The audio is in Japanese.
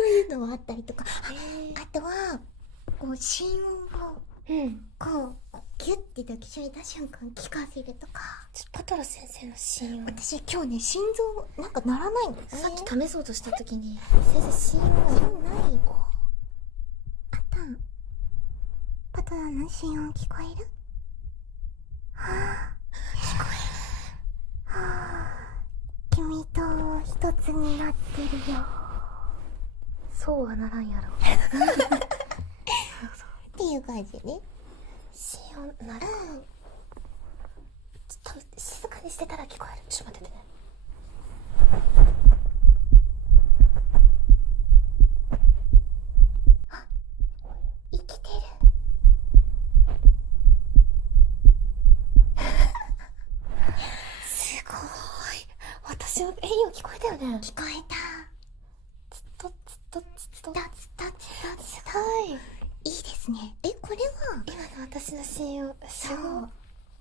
というのはあったりとか、あとはこう心音をこうギュッて抱きしめた瞬間聞かせるとか。パトラ先生の心音、私今日ね心臓なんか鳴らないんですね。さっき試そうとした時に先生心音ない。あったんパトラの心音聞こえる？はあ、聞こえる。はあ、君と一つになってるよ。そうはならんやろっていう感じね。心音なる、ちょっと静かにしてたら聞こえる。ちょっと待っててね。あ、生きてるすごい。私の栄養聞こえたよね。聞こえた。つっとつっとつっとすごい。いいですね。これは今の私の心音、すごい。